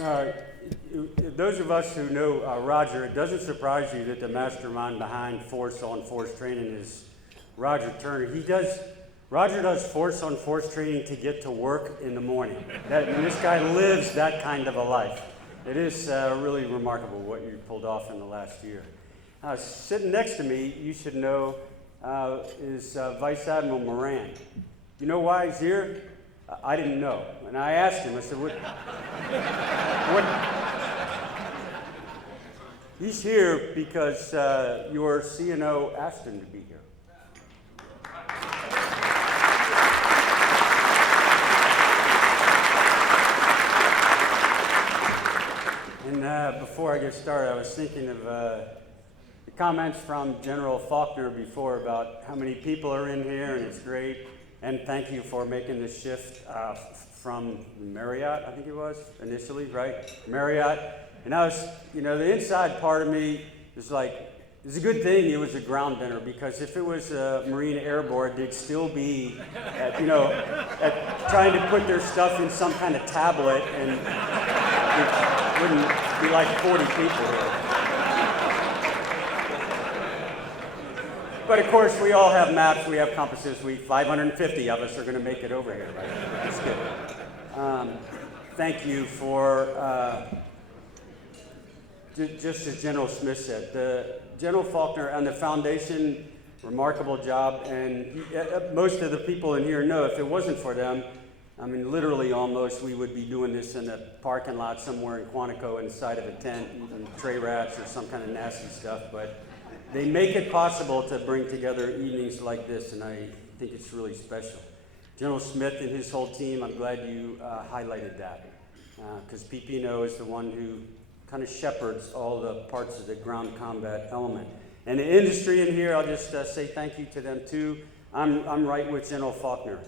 Uh, those of us who know Roger, it doesn't surprise you that the mastermind behind Force on Force training is Roger Turner. Roger does Force on Force training to get to work in the morning. And this guy lives that kind of a life. It is really remarkable what you pulled off in the last year. Sitting next to me, you should know, is Vice Admiral Moran. You know why he's here? I didn't know. And I asked him, I said, what? He's here because your CNO asked him to be here. And before I get started, I was thinking of the comments from General Faulkner before about how many people are in here, and it's great. And thank you for making this shift from Marriott, I think it was, initially, right? Marriott. And I was, the inside part of me was like, it's a good thing it was a ground dinner, because if it was a Marine Air Board, they'd still be at trying to put their stuff in some kind of tablet, and it wouldn't be like 40 people here. But of course, we all have maps, we have compasses, 550 of us are going to make it over here, right? That's good. Thank you for, just as General Smith said, General Faulkner and the Foundation, remarkable job, and most of the people in here know if it wasn't for them, I mean, literally almost, we would be doing this in a parking lot somewhere in Quantico inside of a tent, eating tray wraps or some kind of nasty stuff, but they make it possible to bring together evenings like this, and I think it's really special. General Smith and his whole team, I'm glad you highlighted that, because PPNO is the one who kind of shepherds all the parts of the ground combat element. And the industry in here, I'll just say thank you to them too. I'm right with General Faulkner.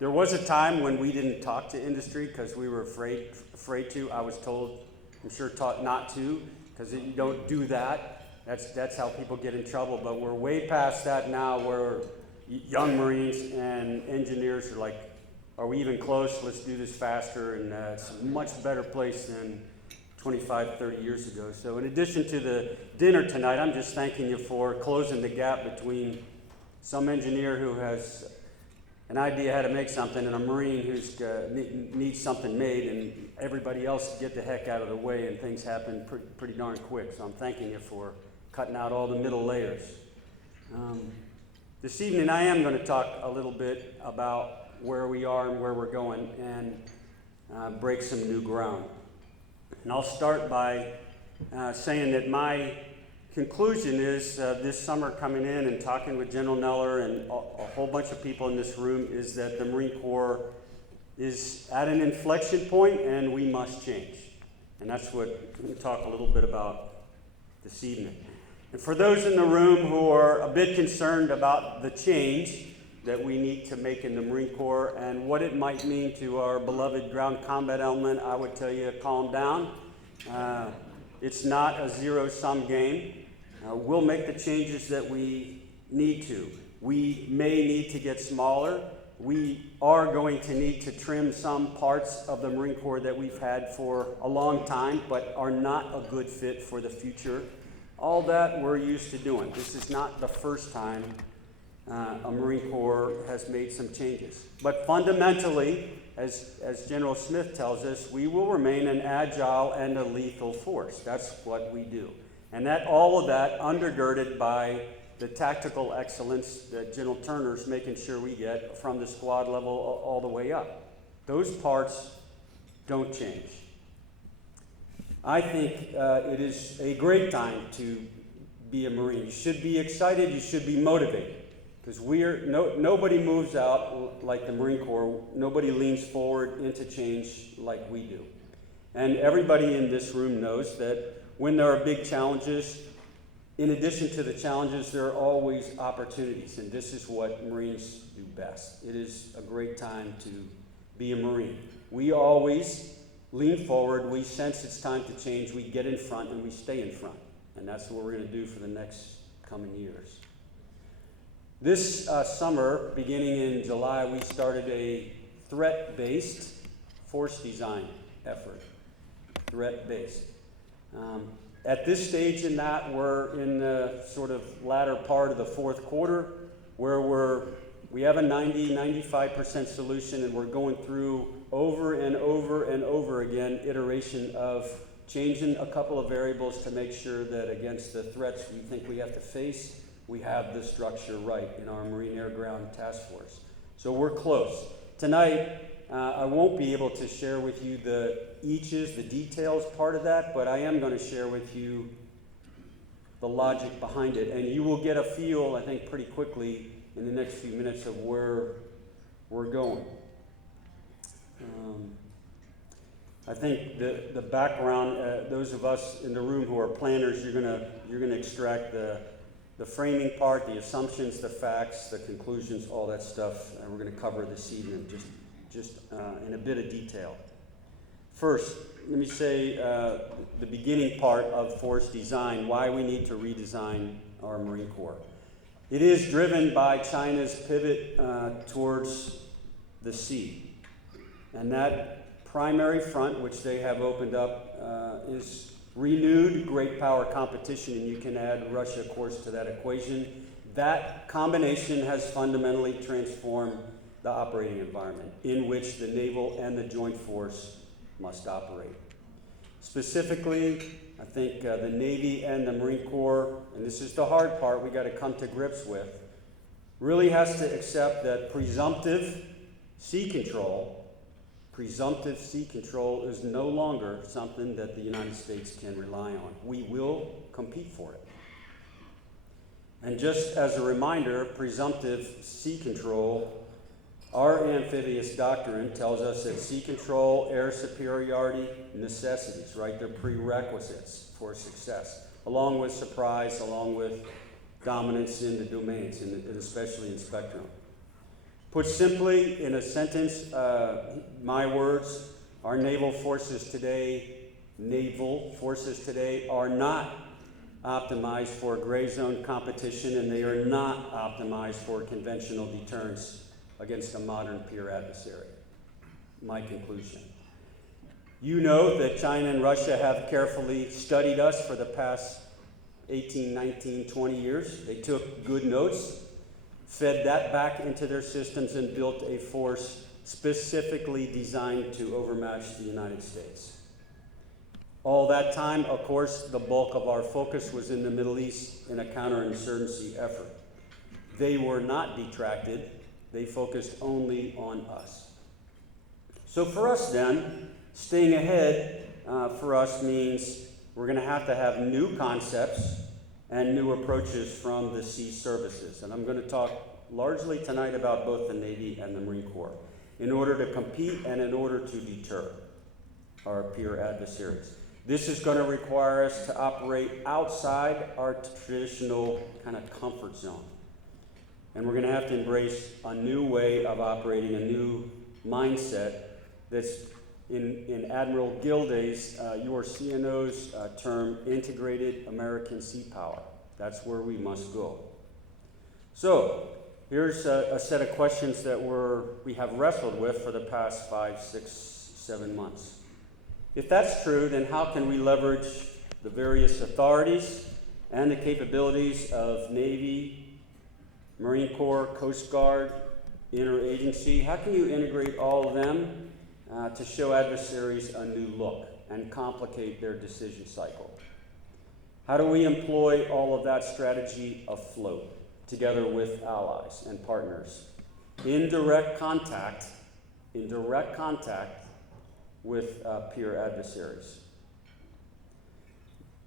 There was a time when we didn't talk to industry because we were afraid to. I was told, I'm sure taught not to, because you don't do that. That's how people get in trouble. But we're way past that now, where young Marines and engineers are like, are we even close? Let's do this faster. And it's a much better place than 25, 30 years ago. So in addition to the dinner tonight, I'm just thanking you for closing the gap between some engineer who has an idea how to make something and a Marine who's needs something made, and everybody else get the heck out of the way, and things happen pretty darn quick. So I'm thanking you for cutting out all the middle layers. This evening I am going to talk a little bit about where we are and where we're going, and break some new ground. And I'll start by saying that my conclusion is this summer coming in and talking with General Neller and a whole bunch of people in this room is that the Marine Corps is at an inflection point and we must change. And that's what I'm going to talk a little bit about this evening. And for those in the room who are a bit concerned about the change that we need to make in the Marine Corps and what it might mean to our beloved ground combat element, I would tell you, calm down. It's not a zero-sum game. We'll make the changes that we need to. We may need to get smaller. We are going to need to trim some parts of the Marine Corps that we've had for a long time, but are not a good fit for the future. All that we're used to doing. This is not the first time a Marine Corps has made some changes. But fundamentally, as General Smith tells us, we will remain an agile and a lethal force. That's what we do. And all of that undergirded by the tactical excellence that General Turner's making sure we get from the squad level all the way up. Those parts don't change. I think it is a great time to be a Marine. You should be excited, you should be motivated. Because nobody moves out like the Marine Corps. Nobody leans forward into change like we do. And everybody in this room knows that when there are big challenges, in addition to the challenges, there are always opportunities. And this is what Marines do best. It is a great time to be a Marine. We always lean forward. We sense it's time to change. We get in front and we stay in front. And that's what we're going to do for the next coming years. This summer, beginning in July, we started a threat-based force design effort, threat-based. At this stage in that, we're in the sort of latter part of the fourth quarter, where we have a 95% solution, and we're going through over and over and over again iteration of changing a couple of variables to make sure that against the threats we think we have to face, we have the structure right in our Marine Air Ground Task Force. So we're close. Tonight, I won't be able to share with you the details part of that, but I am going to share with you the logic behind it. And you will get a feel, I think, pretty quickly in the next few minutes of where we're going. I think the background, those of us in the room who are planners, you're gonna extract the framing part, the assumptions, the facts, the conclusions, all that stuff, and we're gonna cover this evening just in a bit of detail. First, let me say the beginning part of force design, why we need to redesign our Marine Corps. It is driven by China's pivot towards the sea. And that primary front, which they have opened up, is renewed great power competition, and you can add Russia, of course, to that equation. That combination has fundamentally transformed the operating environment in which the naval and the joint force must operate. Specifically, I think the Navy and the Marine Corps, and this is the hard part we got to come to grips with, really has to accept that presumptive sea control is no longer something that the United States can rely on. We will compete for it. And just as a reminder, presumptive sea control, our amphibious doctrine tells us that sea control, air superiority, necessities, right? They're prerequisites for success, along with surprise, along with dominance in the domains, and especially in spectrum. Put simply, in a sentence, my words, our naval forces today are not optimized for gray zone competition, and they are not optimized for conventional deterrence against a modern peer adversary. My conclusion. You know that China and Russia have carefully studied us for the past 18, 19, 20 years. They took good notes, fed that back into their systems, and built a force specifically designed to overmatch the United States. All that time, of course, the bulk of our focus was in the Middle East in a counterinsurgency effort. They were not detracted. They focused only on us. So for us then, staying ahead for us means we're going to have new concepts and new approaches from the sea services. And I'm going to talk largely tonight about both the Navy and the Marine Corps in order to compete and in order to deter our peer adversaries. This is going to require us to operate outside our traditional kind of comfort zone. And we're going to have to embrace a new way of operating, a new mindset that's in Admiral Gilday's, your CNO's term, integrated American sea power. That's where we must go. So here's a set of questions that we have wrestled with for the past 5, 6, 7 months. If that's true, then how can we leverage the various authorities and the capabilities of Navy, Marine Corps, Coast Guard, interagency? How can you integrate all of them to show adversaries a new look and complicate their decision cycle? How do we employ all of that strategy afloat together with allies and partners in direct contact with peer adversaries?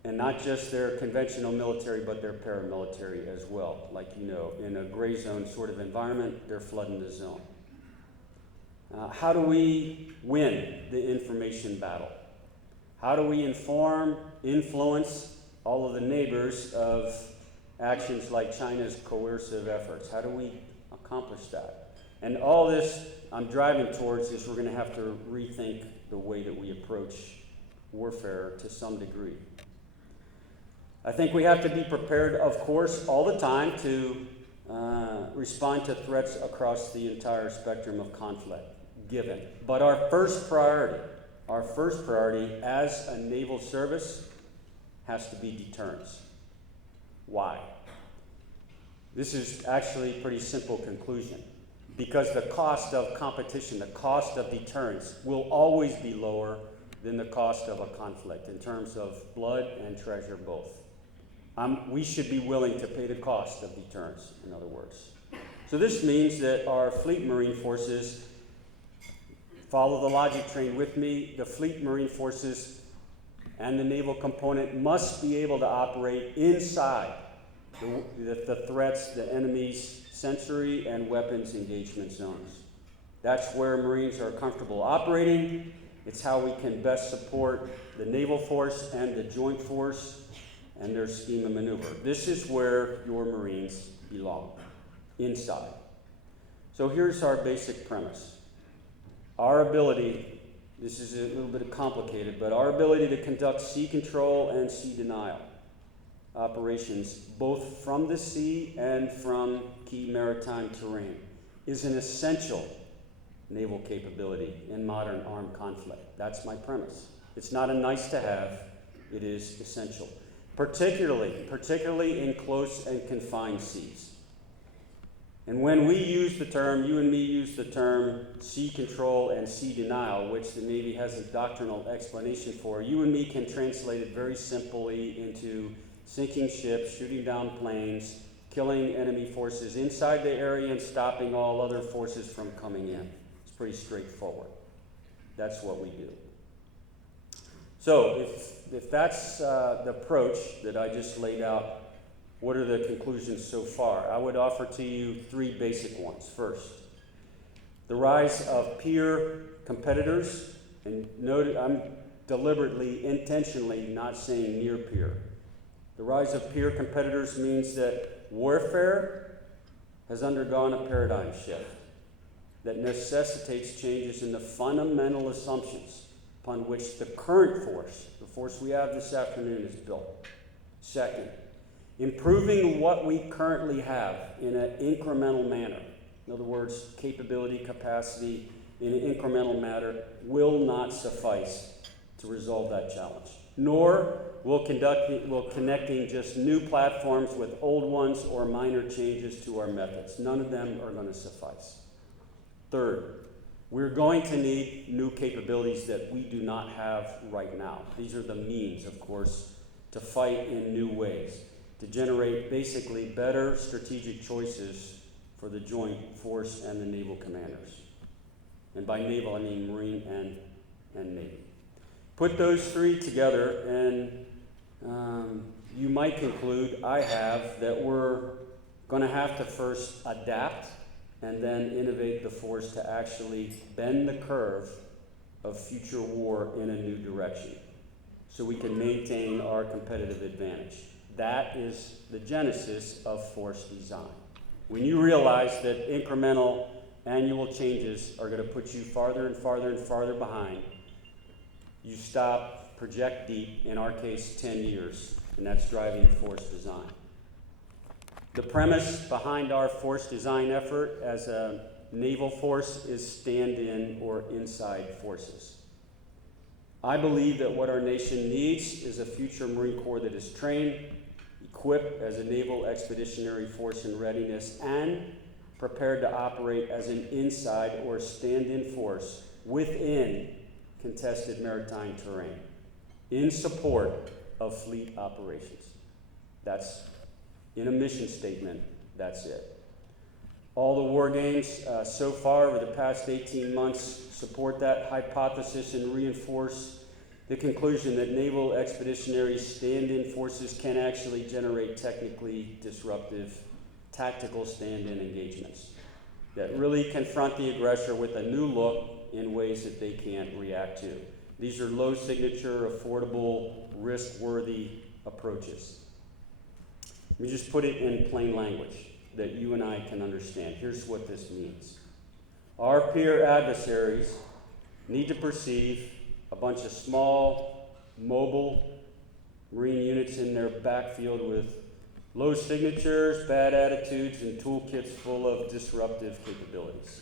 And not just their conventional military, but their paramilitary as well. Like you know, in a gray zone sort of environment, they're flooding the zone. How do we win the information battle? How do we inform, influence all of the neighbors of actions like China's coercive efforts? How do we accomplish that? And all this I'm driving towards is we're going to have to rethink the way that we approach warfare to some degree. I think we have to be prepared, of course, all the time to respond to threats across the entire spectrum of conflict, given. But our first priority our first priority as a naval service has to be deterrence. Why? This is actually a pretty simple conclusion. Because the cost of competition, the cost of deterrence, will always be lower than the cost of a conflict in terms of blood and treasure both. We should be willing to pay the cost of deterrence, in other words. So this means that our fleet marine forces, follow the logic train with me, the fleet marine forces and the naval component must be able to operate inside the threats, the enemy's sensory and weapons engagement zones. That's where Marines are comfortable operating. It's how we can best support the naval force and the joint force and their scheme of maneuver. This is where your Marines belong, inside. So here's our basic premise. Our ability, this is a little bit complicated, but our ability to conduct sea control and sea denial operations, both from the sea and from key maritime terrain, is an essential naval capability in modern armed conflict. That's my premise. It's not a nice to have, it is essential. Particularly in close and confined seas. And when we use the term, you and me use the term sea control and sea denial, which the Navy has a doctrinal explanation for, you and me can translate it very simply into sinking ships, shooting down planes, killing enemy forces inside the area and stopping all other forces from coming in. It's pretty straightforward. That's what we do. So if that's the approach that I just laid out, what are the conclusions so far? I would offer to you three basic ones. First, the rise of peer competitors, and note I'm deliberately, intentionally not saying near peer. The rise of peer competitors means that warfare has undergone a paradigm shift that necessitates changes in the fundamental assumptions upon which the current force, the force we have this afternoon, is built. Second, improving what we currently have in an incremental manner, in other words, capability, capacity, in an incremental manner, will not suffice to resolve that challenge. Nor will connecting just new platforms with old ones or minor changes to our methods. None of them are going to suffice. Third, we're going to need new capabilities that we do not have right now. These are the means, of course, to fight in new ways, to generate basically better strategic choices for the joint force and the naval commanders. And by naval, I mean Marine and Navy. Put those three together and you might conclude, I have, that we're going to have to first adapt and then innovate the force to actually bend the curve of future war in a new direction so we can maintain our competitive advantage. That is the genesis of force design. When you realize that incremental annual changes are going to put you farther and farther and farther behind, you stop, project deep, in our case 10 years, and that's driving force design. The premise behind our force design effort as a naval force is stand-in or inside forces. I believe that what our nation needs is a future Marine Corps that is trained, equipped as a naval expeditionary force in readiness, and prepared to operate as an inside or stand-in force within contested maritime terrain in support of fleet operations. That's in a mission statement, that's it. All the war games so far over the past 18 months support that hypothesis and reinforce the conclusion that naval expeditionary stand-in forces can actually generate technically disruptive tactical stand-in engagements that really confront the aggressor with a new look in ways that they can't react to. These are low signature, affordable, risk-worthy approaches. Let me just put it in plain language that you and I can understand. Here's what this means. Our peer adversaries need to perceive a bunch of small, mobile Marine units in their backfield with low signatures, bad attitudes, and toolkits full of disruptive capabilities.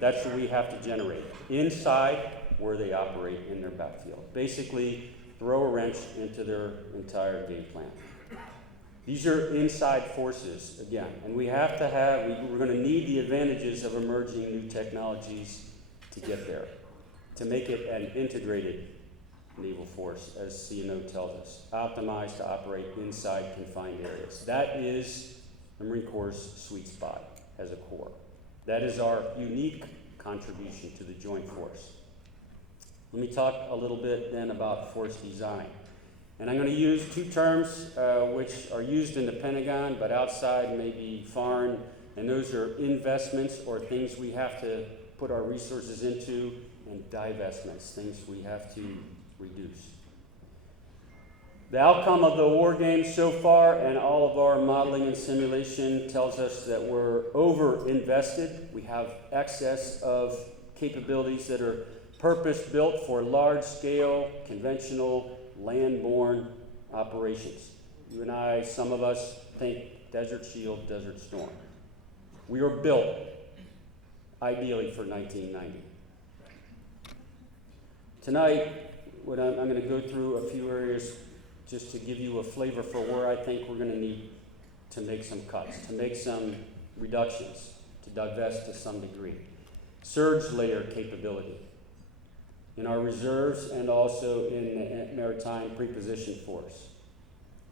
That's what we have to generate, inside where they operate in their battlefield. Basically, throw a wrench into their entire game plan. These are inside forces, again, and we're going to need the advantages of emerging new technologies to get there, to make it an integrated naval force, as CNO tells us, optimized to operate inside confined areas. That is the Marine Corps' sweet spot as a corps. That is our unique contribution to the joint force. Let me talk a little bit then about force design. And I'm going to use two terms which are used in the Pentagon, but outside may be foreign, and those are investments, or things we have to put our resources into, and divestments, things we have to reduce. The outcome of the war games so far and all of our modeling and simulation tells us that we're over-invested. We have excess of capabilities that are purpose-built for large-scale, conventional, land-borne operations. You and I, some of us, think Desert Shield, Desert Storm. We are built, ideally, for 1990. Tonight, I'm going to go through a few areas just to give you a flavor for where I think we're going to need to make some cuts, to make some reductions, to divest to some degree. Surge layer capability in our reserves and also in the maritime preposition force.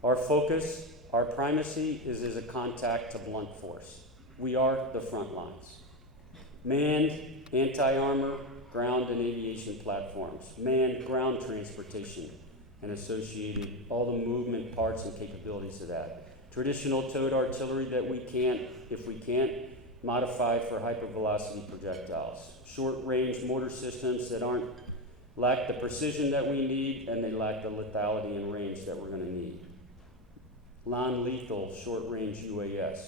Our focus, our primacy is as a contact to blunt force. We are the front lines. Manned anti-armor, ground and aviation platforms, manned ground transportation and associated all the movement parts and capabilities of that. Traditional towed artillery that we can't, if we can't, modify for hypervelocity projectiles. Short-range mortar systems that lack the precision that we need, and they lack the lethality and range that we're going to need. Non-lethal short-range UAS.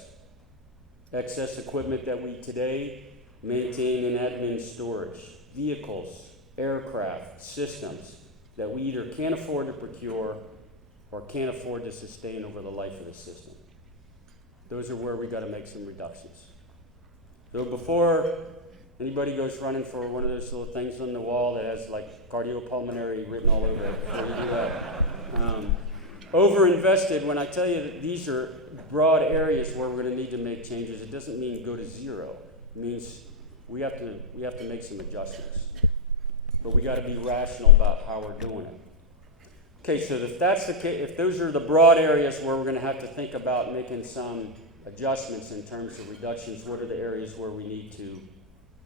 Excess equipment that we today maintain in admin storage. Vehicles, aircraft, systems that we either can't afford to procure or can't afford to sustain over the life of the system. Those are where we got to make some reductions. So before anybody goes running for one of those little things on the wall that has like cardiopulmonary written all over it, over-invested, when I tell you that these are broad areas where we're going to need to make changes, it doesn't mean go to zero. It means we have to make some adjustments. But we got to be rational about how we're doing it. Okay, so if that's the case, if those are the broad areas where we're going to have to think about making some adjustments in terms of reductions, what are the areas where we need to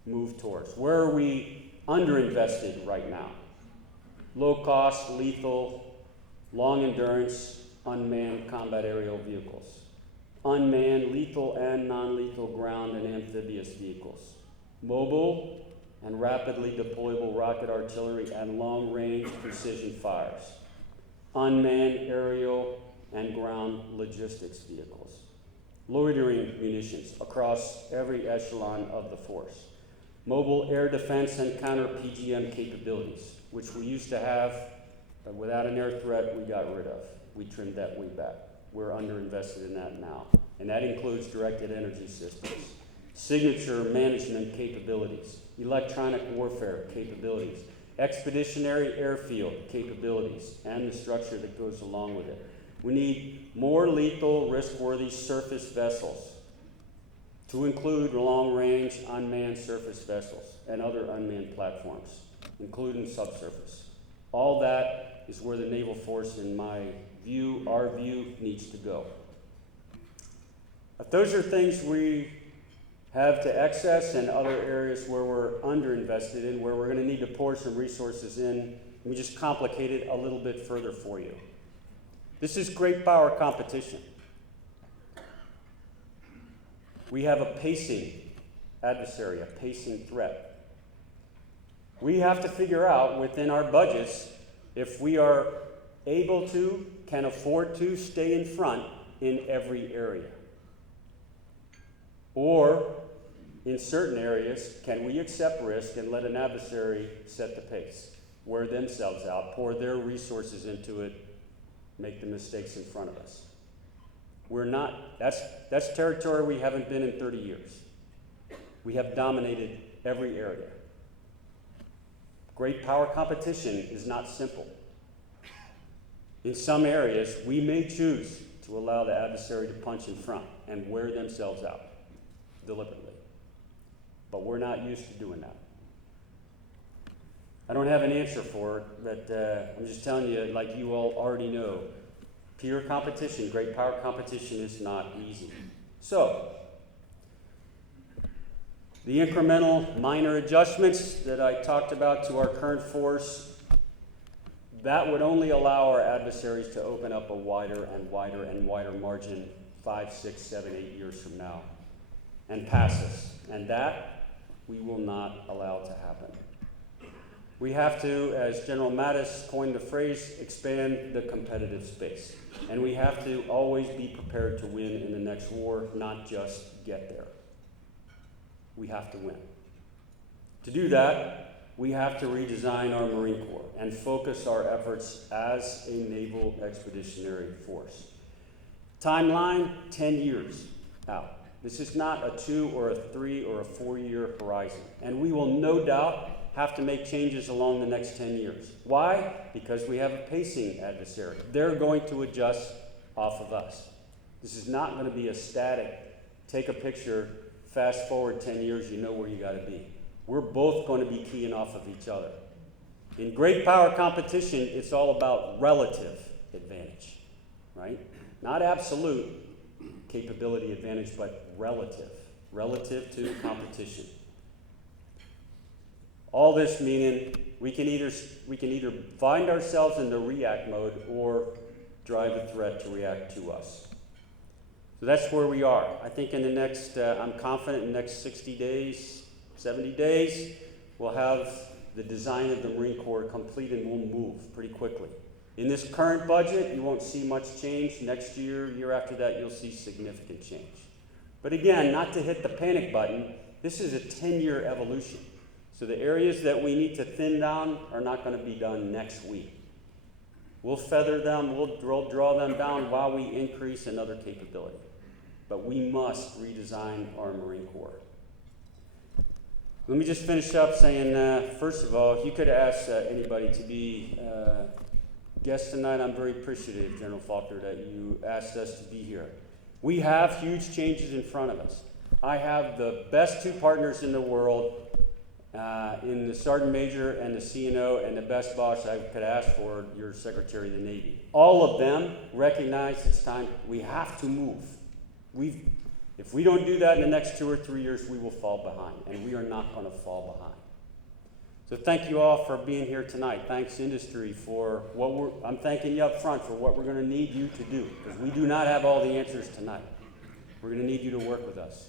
move towards? Where are we underinvested right now? Low cost, lethal, long endurance, unmanned combat aerial vehicles. Unmanned, lethal and non-lethal ground and amphibious vehicles. Mobile and rapidly deployable rocket artillery and long-range precision fires. Unmanned aerial and ground logistics vehicles. Loitering munitions across every echelon of the force. Mobile air defense and counter PGM capabilities, which we used to have, but without an air threat, we got rid of. We trimmed that way back. We're underinvested in that now. And that includes directed energy systems, signature management capabilities, electronic warfare capabilities, expeditionary airfield capabilities, and the structure that goes along with it. We need more lethal, risk-worthy surface vessels to include long-range unmanned surface vessels and other unmanned platforms, including subsurface. All that is where the naval force, in my view, our view, needs to go. If those are things we have to excess and other areas where we're underinvested in, where we're going to need to pour some resources in, let me just complicate it a little bit further for you. This is great power competition. We have a pacing adversary, a pacing threat. We have to figure out within our budgets if we are able to, can afford to stay in front in every area. Or, in certain areas, can we accept risk and let an adversary set the pace, wear themselves out, pour their resources into it, make the mistakes in front of us? We're not, that's territory we haven't been in 30 years. We have dominated every area. Great power competition is not simple. In some areas, we may choose to allow the adversary to punch in front and wear themselves out deliberately. But we're not used to doing that. I don't have an answer for it, but I'm just telling you, like you all already know, peer competition, great power competition is not easy. So, the incremental minor adjustments that I talked about to our current force, that would only allow our adversaries to open up a wider and wider and wider margin 5, 6, 7, 8 years from now and pass us. And that we will not allow to happen. We have to, as General Mattis coined the phrase, expand the competitive space. And we have to always be prepared to win in the next war, not just get there. We have to win. To do that, we have to redesign our Marine Corps and focus our efforts as a naval expeditionary force. Timeline, 10 years out. This is not a 2 or a 3 or a 4-year horizon. And we will no doubt have to make changes along the next 10 years. Why? Because we have a pacing adversary. They're going to adjust off of us. This is not going to be a static, take a picture, fast forward 10 years, you know where you got to be. We're both going to be keying off of each other. In great power competition, it's all about relative advantage, right? Not absolute capability advantage, but relative to competition. All this meaning we can either find ourselves in the react mode or drive a threat to react to us. So that's where we are. I think in the next, I'm confident in the next 60 days, 70 days, we'll have the design of the Marine Corps complete and we'll move pretty quickly. In this current budget, you won't see much change. Next year, year after that, you'll see significant change. But again, not to hit the panic button, this is a 10-year evolution. So the areas that we need to thin down are not going to be done next week. We'll feather them, we'll draw them down while we increase another capability. But we must redesign our Marine Corps. Let me just finish up saying, first of all, if you could ask anybody to be guest tonight, I'm very appreciative, General Faulkner, that you asked us to be here. We have huge changes in front of us. I have the best 2 partners in the world in the Sergeant Major and the CNO, and the best boss I could ask for, your Secretary of the Navy. All of them recognize it's time. We have to move. If we don't do that in the next 2 or 3 years, we will fall behind, and we are not going to fall behind. So thank you all for being here tonight. Thanks, industry, for I'm thanking you up front for what we're going to need you to do, because we do not have all the answers tonight. We're going to need you to work with us.